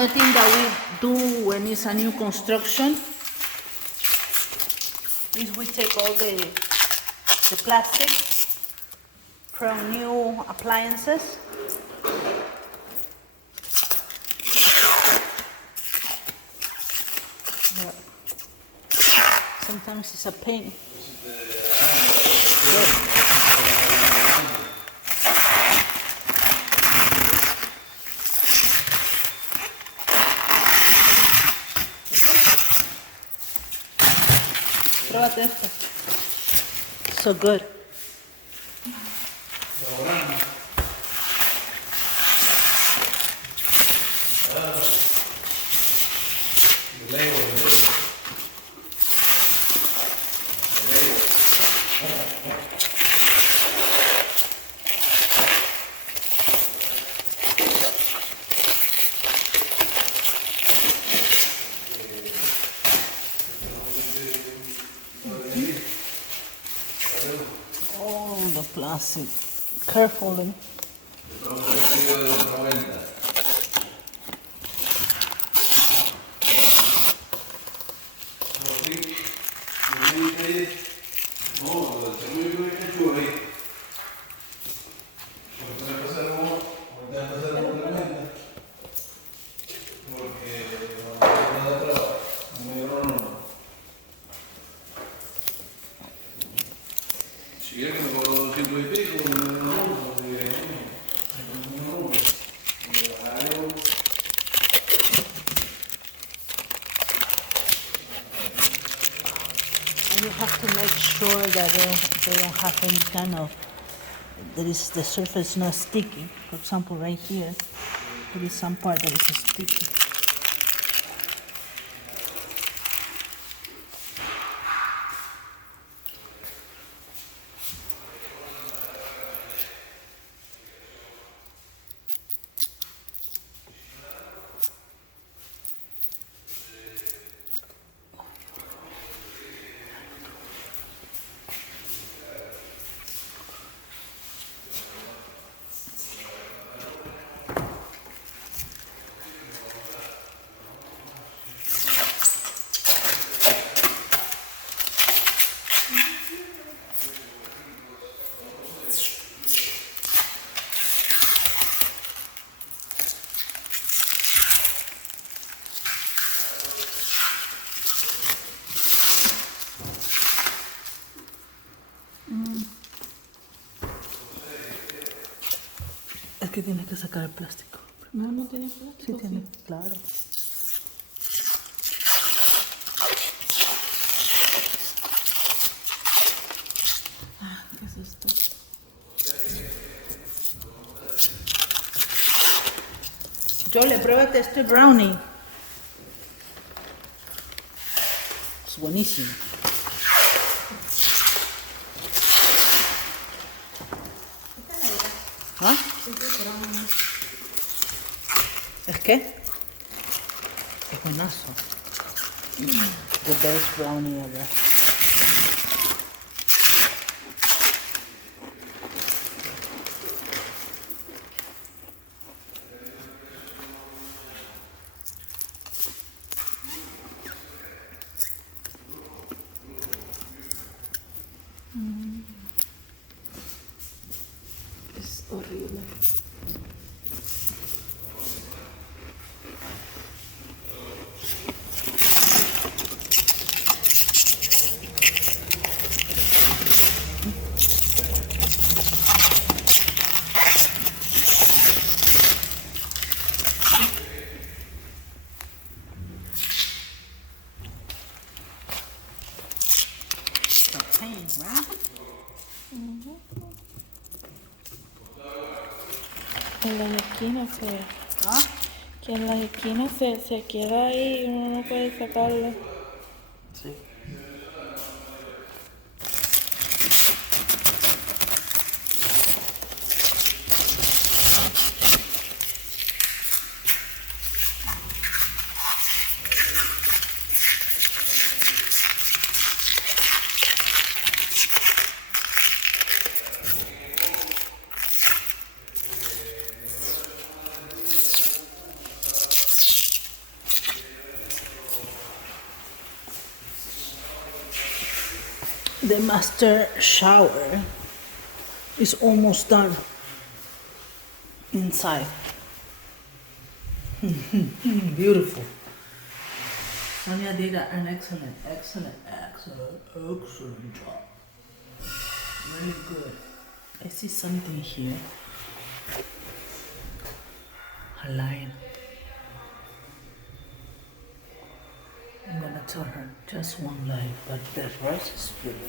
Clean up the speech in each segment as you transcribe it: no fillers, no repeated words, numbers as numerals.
Another thing that we do when it's a new construction is we take all the plastic from new appliances. But sometimes it's a pain. Pruébate esto. So good. Oh, the plastic. Carefully. Si quiere que me cobro 200 y pico, And you have to make sure that they don't have any kind of, the surface not sticky. For example, right here, there is some part that is sticky. Es que tienes que sacar el plástico. No, no tiene plástico. Sí, tiene, claro. Ah, ¿qué es esto? Jole, pruébate este brownie. Es buenísimo. ¿Ah? ¿Es qué? Es buenazo. The best brownie ever. Es horrible. En las esquinas ¿Ah? que en las esquinas se queda ahí y uno no puede sacarlo. Sí. The master shower is almost done inside. Beautiful. Sonia did an excellent job. Very good. I see something here. A line. I'm gonna tell her just one line, but the rest is beautiful.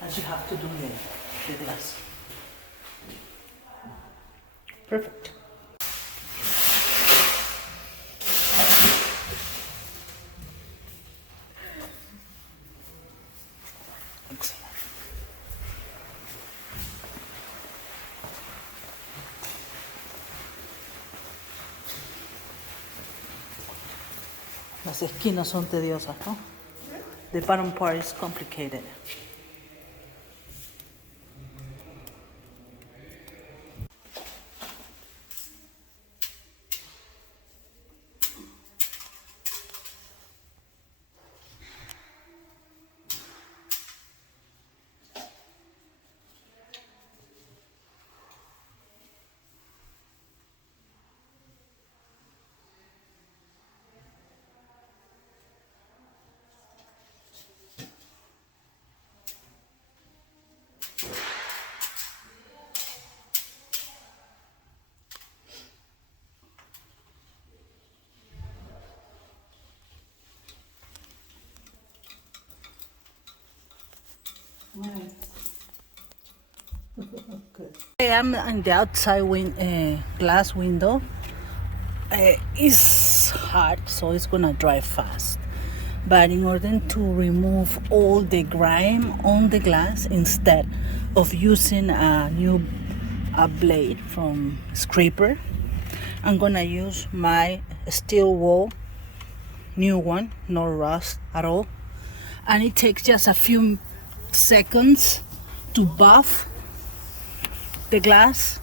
And you have to do the glass. Perfect. Excellent. Las esquinas son tediosas, ¿no? The bottom part is complicated. I am in the outside glass window. It's hot, so it's gonna dry fast. But in order to remove all the grime on the glass, instead of using a blade from scraper, I'm gonna use my steel wool, new one, no rust at all. And it takes just a few seconds to buff the glass.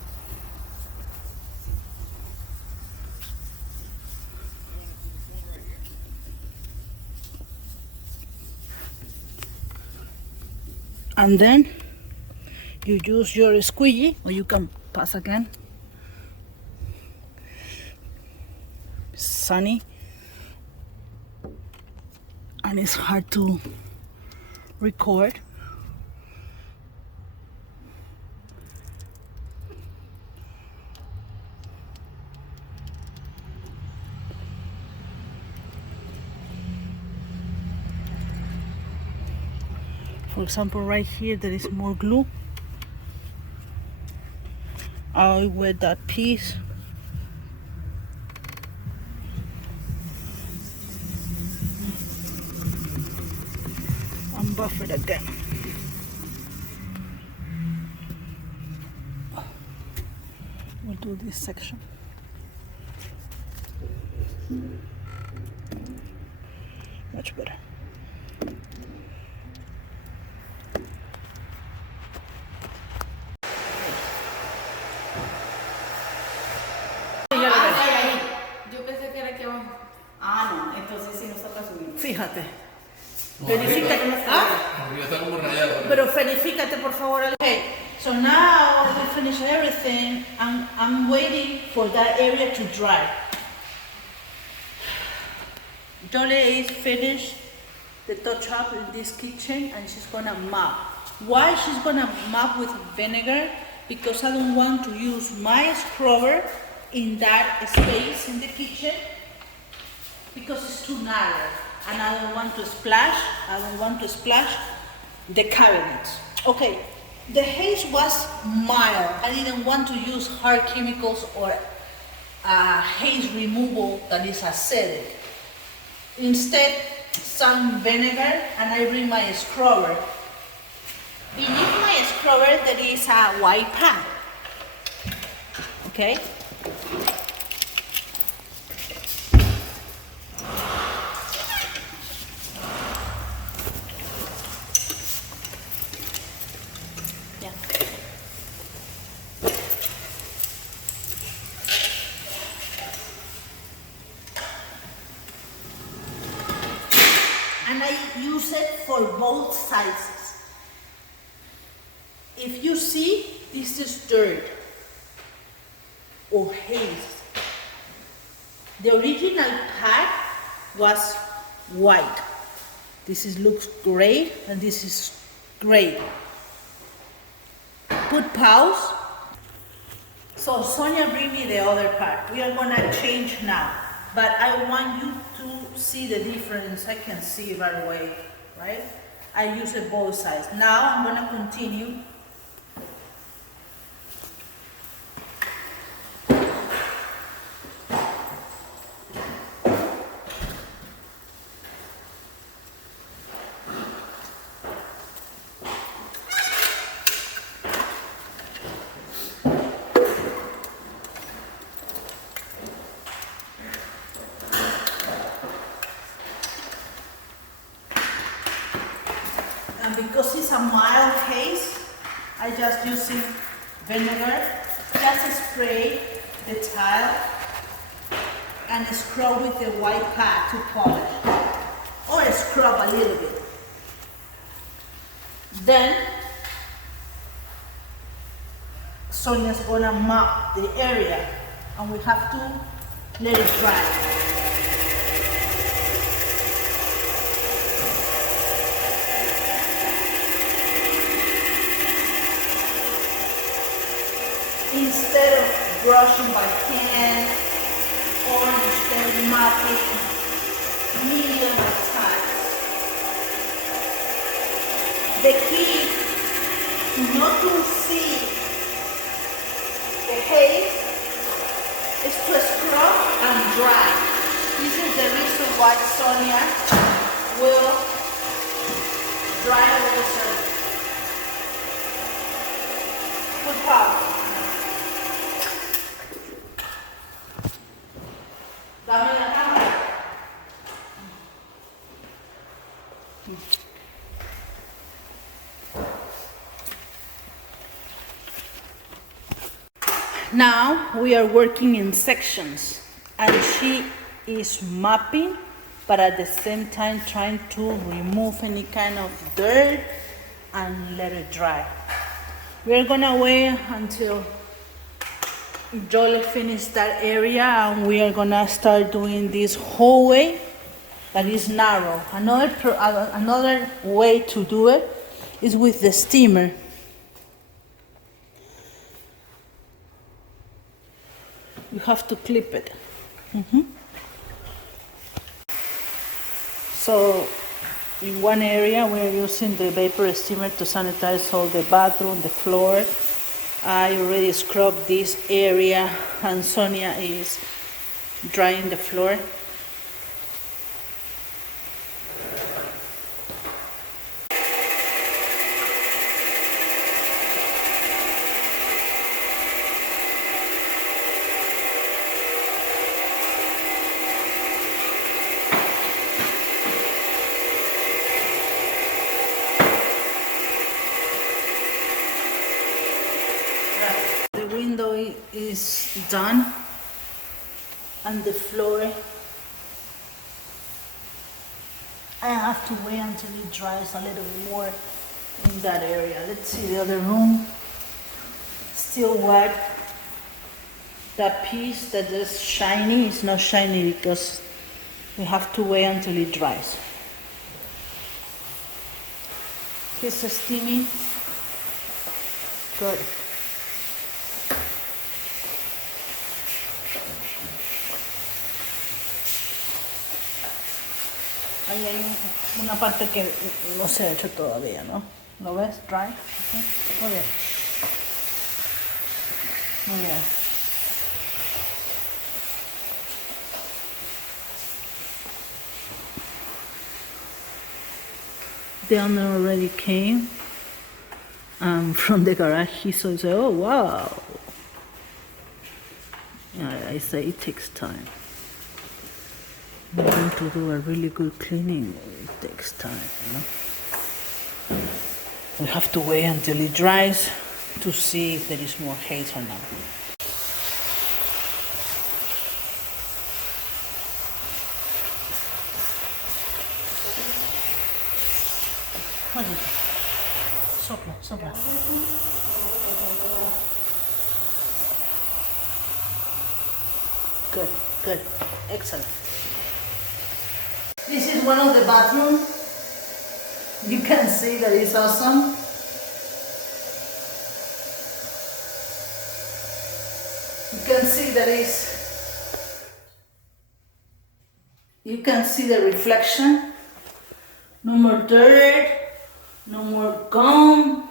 And then you use your squeegee, or you can pass again. Sunny, and it's hard to record. For example, right here there is more glue. I wet that piece. And buff it again. We'll do this section. Much better. Yo pensé que era aquí abajo. Ah, no, entonces sí nos toca subir. Fíjate. No, Verifícate. arriba está como rayado. Pero verifícate, por favor. Okay, so now we finish everything. I'm waiting for that area to dry. Jolie is finished the touch up in this kitchen and she's gonna mop. Why she's gonna mop with vinegar? Because I don't want to use my scrubber in that space in the kitchen because it's too narrow and I don't want to splash the cabinets. Okay, the haze was mild. I didn't want to use hard chemicals or haze removal that is acidic. Instead, some vinegar and I bring my scrubber. Beneath my scrubber there is a white pad. Okay? Yeah. And I use it for both sizes. if you see, this is dirt or haze. The original pad was white. Looks great, and this is great. Put pause. So Sonia, bring me the other part. We are gonna change now, but I want you to see the difference. I can see right away, right? I use it both sides. Now I'm gonna continue. And because it's a mild haze, I just using vinegar, just spray the tile and scrub with the white pad to polish, or scrub a little bit. Then Sonia's gonna mop the area, and we have to let it dry. Instead of brushing by hand or instead of mopping medium times. The key not to see the haze is to scrub and dry. This is the reason why Sonia will dry over the surface. Good power. Dame la cámara. Now we are working in sections, and she is mopping, but at the same time trying to remove any kind of dirt and let it dry. We're gonna wait until Joel finished that area, and we are gonna start doing this hallway that is narrow. Another way to do it is with the steamer. You have to clip it. So in one area we are using the vapor steamer to sanitize all the bathroom, the floor. I already scrubbed this area, and Sonia is drying the floor. The window is done, and the floor, I have to wait until it dries a little bit more in that area. Let's see the other room. Still wet. That piece that is shiny is not shiny because we have to wait until it dries. It's steaming. Good. Ahí hay una parte que no se ha hecho todavía, ¿no? ¿Lo ves? Dry. Okay. Muy bien. Muy bien. The owner already came from the garage. He saw and said, "Oh wow!" I say it takes time. We're going to do a really good cleaning. It takes time, you know. We have to wait until it dries to see if there is more haze or not. What is it? Sopla, sopla. Good, good. Excellent. This is one of the bathrooms. You can see that it's awesome. You can see that you can see the reflection. No more dirt, no more gum.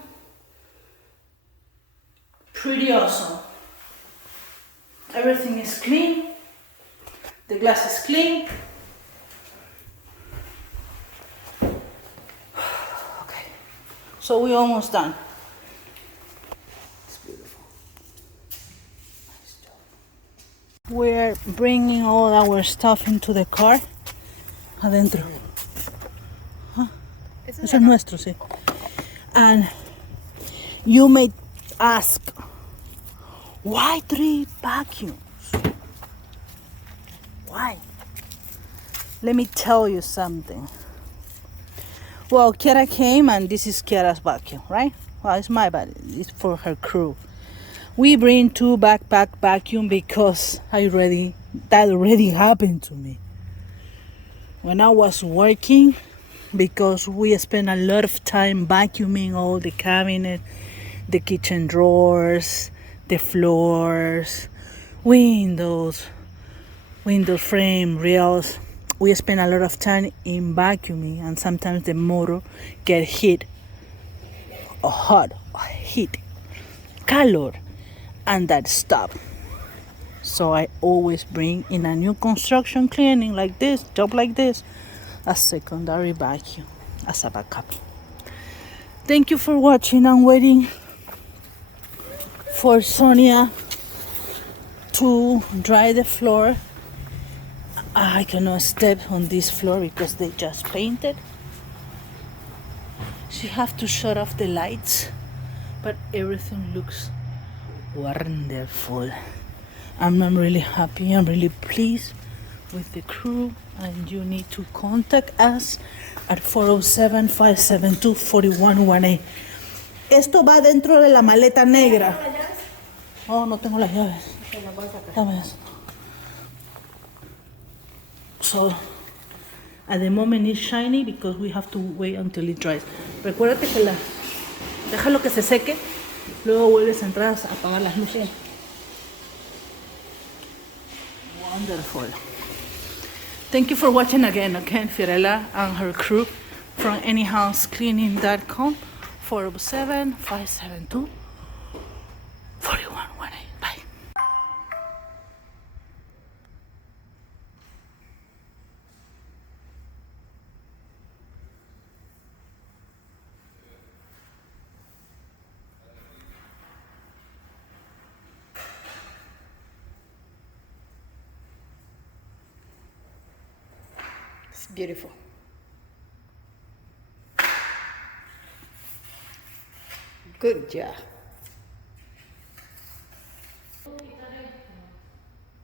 Pretty awesome. Everything is clean. The glass is clean. Okay, so we're almost done. It's beautiful. Nice job. We're bringing all our stuff into the car. Adentro. Eso es nuestro, sí. And you may ask, why 3 vacuums? Why? Let me tell you something. Well, Kiara came and this is Kiara's vacuum, right? Well, it's my bad. It's for her crew. We bring 2 backpack vacuum because that already happened to me. When I was working, because we spent a lot of time vacuuming all the cabinet, the kitchen drawers, the floors, window frame, rails. We spend a lot of time in vacuuming, and sometimes the motor get hit or hot, heat, color, and that stop. So I always bring in a new construction cleaning like this, job like this, a secondary vacuum as a backup. Thank you for watching. I'm waiting for Sonia to dry the floor. I cannot step on this floor because they just painted. She have to shut off the lights, but everything looks wonderful. I'm really happy. I'm really pleased with the crew, and you need to contact us at 407-572-4118. Esto va dentro de la maleta negra. Oh, no tengo las llaves. Dame eso. So, at the moment it's shiny because we have to wait until it dries. Recuérdate que déjalo que se seque, luego vuelves a entrar a apagar las luces. Wonderful. Thank you for watching again, Fiorella and her crew from anyhousecleaning.com, 407-572-4118. Bye. It's beautiful. Good job.